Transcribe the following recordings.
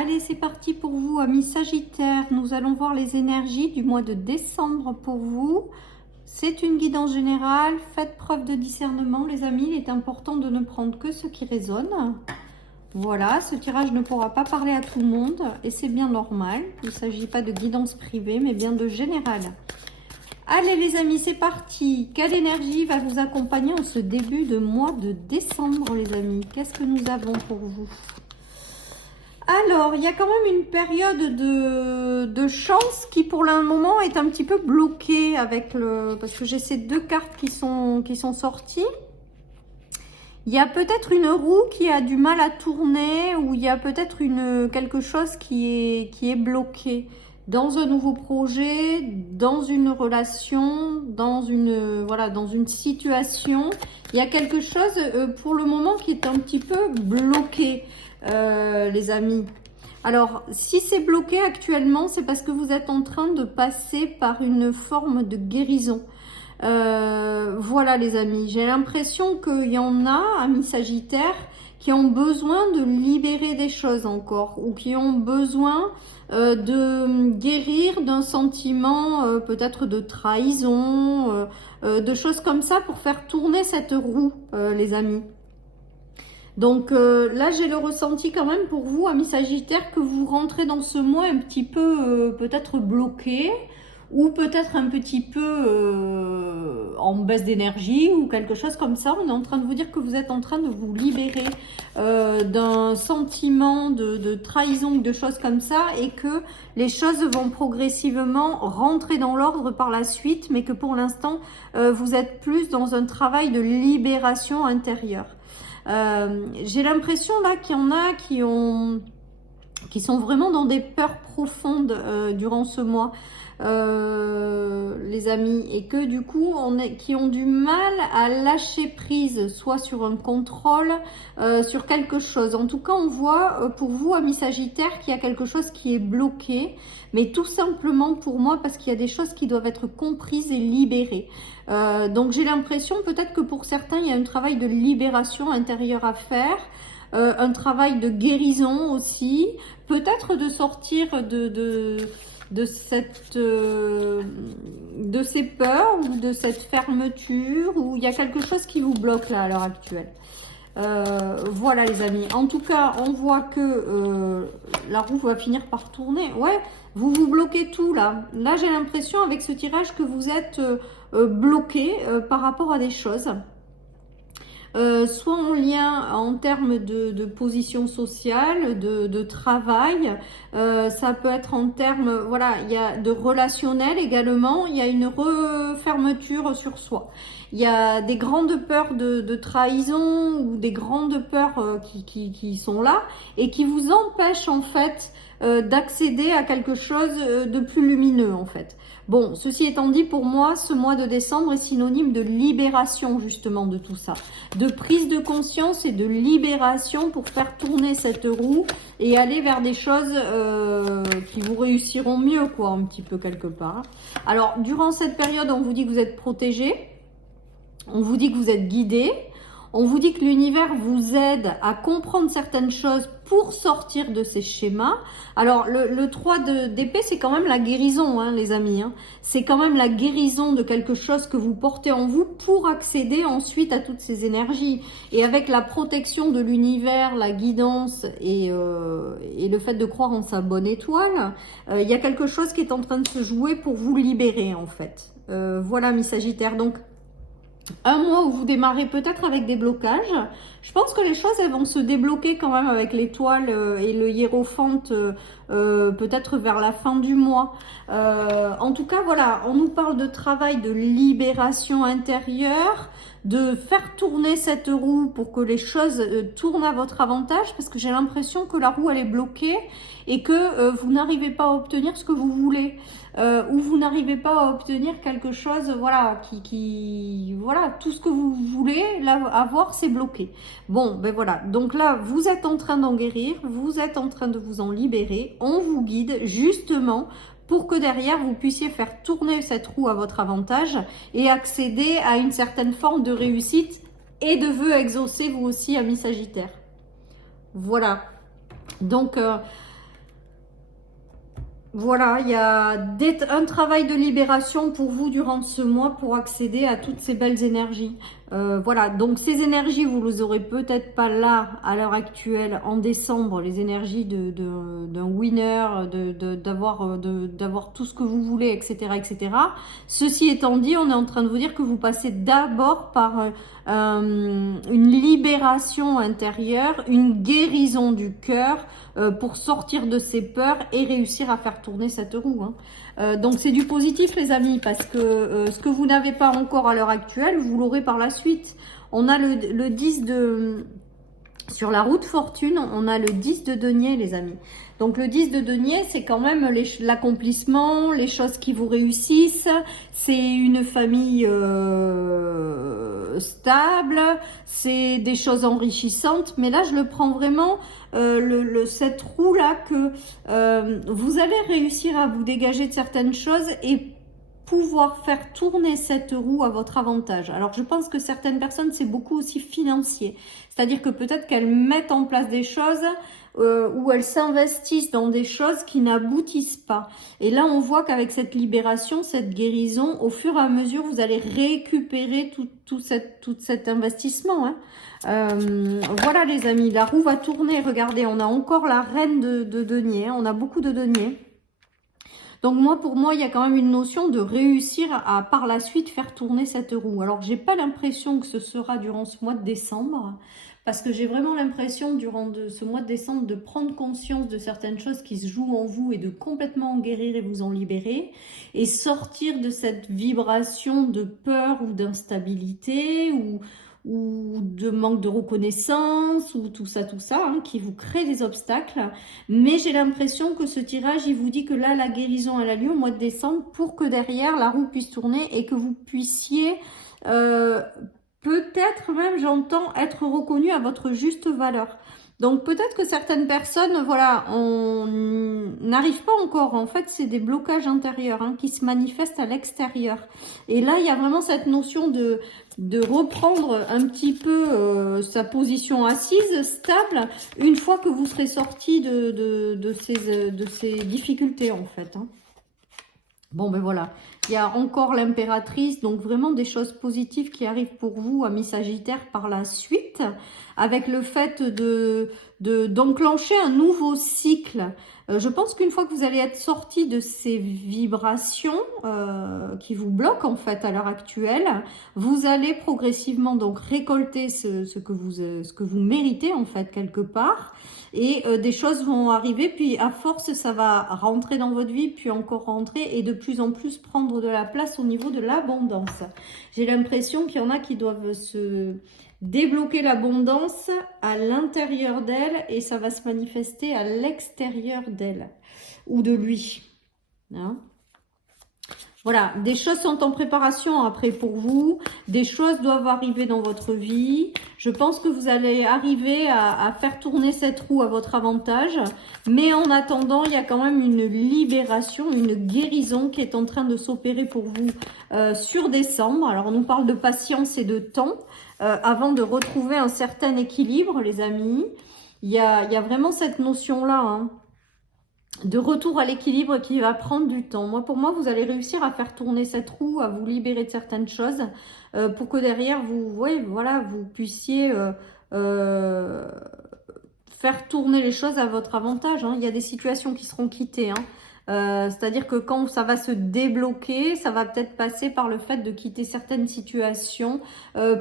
Allez, c'est parti pour vous, amis Sagittaires. Nous allons voir les énergies du mois de décembre pour vous. C'est une guidance générale. Faites preuve de discernement, les amis. Il est important de ne prendre que ce qui résonne. Voilà, ce tirage ne pourra pas parler à tout le monde et c'est bien normal. Il ne s'agit pas de guidance privée, mais bien de général. Allez les amis, c'est parti. Quelle énergie va vous accompagner en ce début de mois de décembre, les amis? Qu'est-ce que nous avons pour vous? Alors, il y a quand même une période de chance qui pour le moment est un petit peu bloquée avec le... Parce que j'ai ces deux cartes qui sont sorties. Il y a peut-être une roue qui a du mal à tourner ou il y a peut-être quelque chose qui est bloqué dans un nouveau projet, dans une relation, dans une situation. Il y a quelque chose pour le moment qui est un petit peu bloqué, les amis. Alors, si c'est bloqué actuellement, c'est parce que vous êtes en train de passer par une forme de guérison. Voilà les amis, j'ai l'impression qu'il y en a, amis Sagittaires, qui ont besoin de libérer des choses encore ou qui ont besoin de guérir d'un sentiment peut-être de trahison, de choses comme ça pour faire tourner cette roue, les amis. Donc là, j'ai le ressenti quand même pour vous, amis Sagittaires, que vous rentrez dans ce mois un petit peu peut-être bloqué ou peut-être un petit peu en baisse d'énergie ou quelque chose comme ça. On est en train de vous dire que vous êtes en train de vous libérer d'un sentiment de trahison ou de choses comme ça et que les choses vont progressivement rentrer dans l'ordre par la suite, mais que pour l'instant, vous êtes plus dans un travail de libération intérieure. J'ai l'impression là qu'il y en a qui sont vraiment dans des peurs profondes durant ce mois, les amis, et que du coup qui ont du mal à lâcher prise, soit sur un contrôle, sur quelque chose. En tout cas, on voit pour vous, amis Sagittaires, qu'il y a quelque chose qui est bloqué, mais tout simplement pour moi parce qu'il y a des choses qui doivent être comprises et libérées. Donc j'ai l'impression peut-être que pour certains, il y a un travail de libération intérieure à faire. Un travail de guérison aussi, peut-être de sortir de ces peurs ou de cette fermeture, où il y a quelque chose qui vous bloque là à l'heure actuelle. Voilà les amis, en tout cas on voit que la roue va finir par tourner. Ouais, vous bloquez tout là. Là j'ai l'impression avec ce tirage que vous êtes bloqué par rapport à des choses. Soit en lien en termes de position sociale, de travail, ça peut être en termes, voilà, il y a de relationnel également, il y a une refermeture sur soi. Il y a des grandes peurs de trahison ou des grandes peurs qui sont là et qui vous empêchent en fait d'accéder à quelque chose de plus lumineux en fait. Bon, ceci étant dit, pour moi, ce mois de décembre est synonyme de libération justement de tout ça, de prise de conscience et de libération pour faire tourner cette roue et aller vers des choses qui vous réussiront mieux, quoi, un petit peu quelque part. Alors, durant cette période, on vous dit que vous êtes protégé, on vous dit que vous êtes guidé, on vous dit que l'univers vous aide à comprendre certaines choses pour sortir de ces schémas. Alors, le 3 d'épée, c'est quand même la guérison, hein, les amis. Hein. C'est quand même la guérison de quelque chose que vous portez en vous pour accéder ensuite à toutes ces énergies. Et avec la protection de l'univers, la guidance et le fait de croire en sa bonne étoile, il y a quelque chose qui est en train de se jouer pour vous libérer, en fait. Voilà, mes Sagittaires. Donc, un mois où vous démarrez peut-être avec des blocages. Je pense que les choses elles vont se débloquer quand même avec l'étoile et le hiérophante peut-être vers la fin du mois. En tout cas, voilà, on nous parle de travail de libération intérieure, de faire tourner cette roue pour que les choses tournent à votre avantage, parce que j'ai l'impression que la roue elle est bloquée et que vous n'arrivez pas à obtenir ce que vous voulez. Ou vous n'arrivez pas à obtenir quelque chose, voilà, voilà, tout ce que vous voulez là, avoir, c'est bloqué. Bon, ben voilà, donc là, vous êtes en train d'en guérir, vous êtes en train de vous en libérer, on vous guide justement pour que derrière, vous puissiez faire tourner cette roue à votre avantage et accéder à une certaine forme de réussite et de vœux exaucés, vous aussi, amis Sagittaires. Voilà, donc... Voilà, il y a un travail de libération pour vous durant ce mois pour accéder à toutes ces belles énergies. Voilà, donc ces énergies, vous les aurez peut-être pas là à l'heure actuelle en décembre, les énergies d'un winner, d'avoir tout ce que vous voulez, etc., etc. Ceci étant dit, on est en train de vous dire que vous passez d'abord par une libération intérieure, une guérison du cœur, pour sortir de ses peurs et réussir à faire tourner cette roue. Hein. Donc c'est du positif les amis, parce que ce que vous n'avez pas encore à l'heure actuelle, vous l'aurez par la suite. On a le 10 de... Sur la route fortune, on a le 10 de denier les amis. Donc le 10 de denier, c'est quand même l'accomplissement, les choses qui vous réussissent. C'est une famille stable, c'est des choses enrichissantes. Mais là, je le prends vraiment, cette roue-là, que vous allez réussir à vous dégager de certaines choses et pouvoir faire tourner cette roue à votre avantage. Alors je pense que certaines personnes, c'est beaucoup aussi financier. C'est-à-dire que peut-être qu'elles mettent en place des choses ou elles s'investissent dans des choses qui n'aboutissent pas. Et là, on voit qu'avec cette libération, cette guérison, au fur et à mesure, vous allez récupérer tout cet investissement. Hein. Voilà les amis, la roue va tourner. Regardez, on a encore la reine de denier. On a beaucoup de deniers. Donc moi, pour moi, il y a quand même une notion de réussir à, par la suite, faire tourner cette roue. Alors, j'ai pas l'impression que ce sera durant ce mois de décembre, parce que j'ai vraiment l'impression, durant ce mois de décembre, de prendre conscience de certaines choses qui se jouent en vous et de complètement en guérir et vous en libérer, et sortir de cette vibration de peur ou d'instabilité ou de manque de reconnaissance, ou tout ça, hein, qui vous crée des obstacles. Mais j'ai l'impression que ce tirage, il vous dit que là, la guérison, elle a lieu au mois de décembre pour que derrière, la roue puisse tourner et que vous puissiez, peut-être même, j'entends, être reconnu à votre juste valeur. Donc peut-être que certaines personnes, voilà, on n'arrive pas encore. En fait, c'est des blocages intérieurs hein, qui se manifestent à l'extérieur. Et là, il y a vraiment cette notion de reprendre un petit peu sa position assise, stable, une fois que vous serez sorti de ces difficultés, en fait. Hein. Bon, ben voilà. Il y a encore l'impératrice, donc vraiment des choses positives qui arrivent pour vous, amis Sagittaires, par la suite, avec le fait d'enclencher un nouveau cycle. Je pense qu'une fois que vous allez être sorti de ces vibrations qui vous bloquent en fait à l'heure actuelle, vous allez progressivement donc récolter ce que vous méritez en fait quelque part. Et des choses vont arriver, puis à force, ça va rentrer dans votre vie, puis encore rentrer, et de plus en plus prendre de la place au niveau de l'abondance. J'ai l'impression qu'il y en a qui doivent se débloquer l'abondance à l'intérieur d'elle, et ça va se manifester à l'extérieur d'elle, ou de lui. Hein? Voilà, des choses sont en préparation après pour vous, des choses doivent arriver dans votre vie. Je pense que vous allez arriver à faire tourner cette roue à votre avantage. Mais en attendant, il y a quand même une libération, une guérison qui est en train de s'opérer pour vous sur décembre. Alors, on nous parle de patience et de temps avant de retrouver un certain équilibre, les amis. Il y a vraiment cette notion-là, hein, de retour à l'équilibre qui va prendre du temps. Pour moi, vous allez réussir à faire tourner cette roue, à vous libérer de certaines choses pour que derrière, vous puissiez faire tourner les choses à votre avantage. Hein. Il y a des situations qui seront quittées. Hein. C'est-à-dire que quand ça va se débloquer, ça va peut-être passer par le fait de quitter certaines situations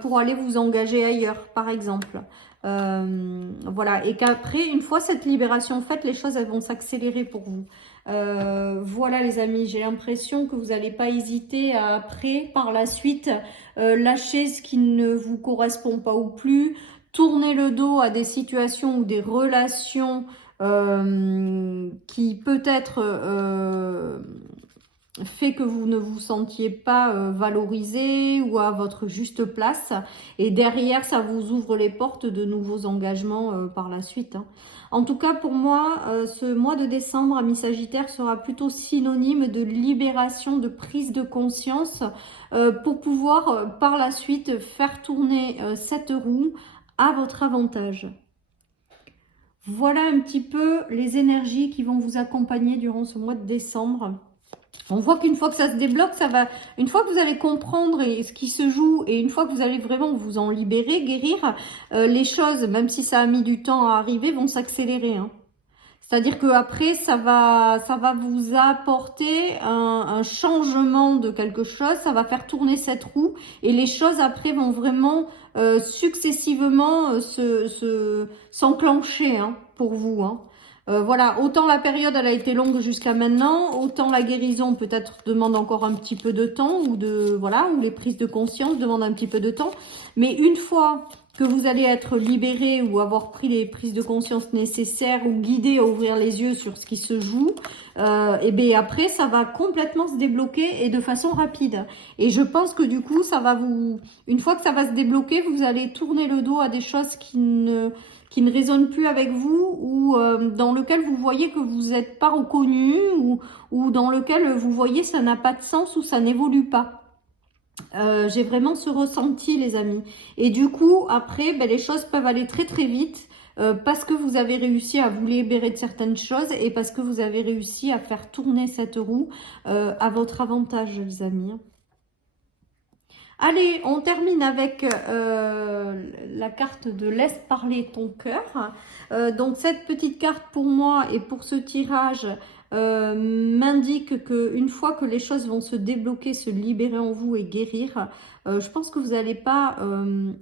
pour aller vous engager ailleurs, par exemple. Voilà, et qu'après, une fois cette libération faite, les choses elles vont s'accélérer pour vous. Voilà les amis, j'ai l'impression que vous n'allez pas hésiter à, après, par la suite, lâcher ce qui ne vous correspond pas ou plus, tourner le dos à des situations ou des relations qui peut-être fait que vous ne vous sentiez pas valorisé ou à votre juste place, et derrière ça vous ouvre les portes de nouveaux engagements par la suite. Hein. En tout cas pour moi, ce mois de décembre, amis Sagittaire, sera plutôt synonyme de libération, de prise de conscience pour pouvoir par la suite faire tourner cette roue à votre avantage. Voilà un petit peu les énergies qui vont vous accompagner durant ce mois de décembre. On voit qu'une fois que ça se débloque, ça va. Une fois que vous allez comprendre ce qui se joue et une fois que vous allez vraiment vous en libérer, guérir, les choses, même si ça a mis du temps à arriver, vont s'accélérer, hein. C'est-à-dire que après, ça va vous apporter un changement de quelque chose, ça va faire tourner cette roue et les choses après vont vraiment successivement s'enclencher, hein, pour vous, hein. Voilà, autant la période elle a été longue jusqu'à maintenant, autant la guérison peut-être demande encore un petit peu de temps ou voilà, ou les prises de conscience demandent un petit peu de temps. Mais une fois que vous allez être libéré ou avoir pris les prises de conscience nécessaires ou guidé à ouvrir les yeux sur ce qui se joue, et bien après ça va complètement se débloquer et de façon rapide. Et je pense que du coup ça va une fois que ça va se débloquer, vous allez tourner le dos à des choses qui ne résonnent plus avec vous ou dans lequel vous voyez que vous n'êtes pas reconnu ou dans lequel vous voyez ça n'a pas de sens ou ça n'évolue pas. J'ai vraiment ce ressenti, les amis. Et du coup, après, ben, les choses peuvent aller très très vite parce que vous avez réussi à vous libérer de certaines choses et parce que vous avez réussi à faire tourner cette roue à votre avantage, les amis. Allez, on termine avec la carte de laisse parler ton cœur. Donc cette petite carte pour moi et pour ce tirage m'indique qu'une fois que les choses vont se débloquer, se libérer en vous et guérir, je pense que vous n'allez pas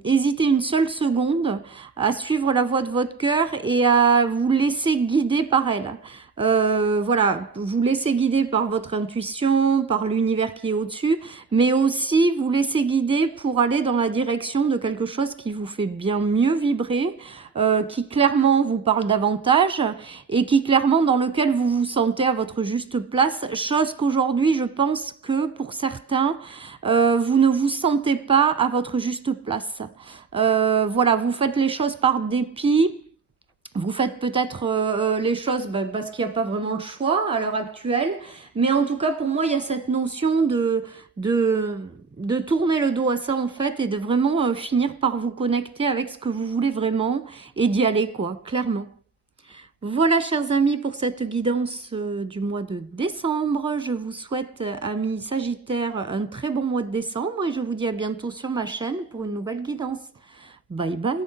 hésiter une seule seconde à suivre la voie de votre cœur et à vous laisser guider par elle. Voilà, vous laissez guider par votre intuition, par l'univers qui est au-dessus, mais aussi vous laissez guider pour aller dans la direction de quelque chose qui vous fait bien mieux vibrer, qui clairement vous parle davantage et qui clairement dans lequel vous vous sentez à votre juste place, chose qu'aujourd'hui je pense que pour certains, vous ne vous sentez pas à votre juste place. Voilà, vous faites les choses par dépit. Vous faites peut-être les choses parce qu'il n'y a pas vraiment le choix à l'heure actuelle. Mais en tout cas, pour moi, il y a cette notion de tourner le dos à ça, en fait, et de vraiment finir par vous connecter avec ce que vous voulez vraiment et d'y aller, quoi, clairement. Voilà, chers amis, pour cette guidance du mois de décembre. Je vous souhaite, amis Sagittaires, un très bon mois de décembre et je vous dis à bientôt sur ma chaîne pour une nouvelle guidance. Bye bye!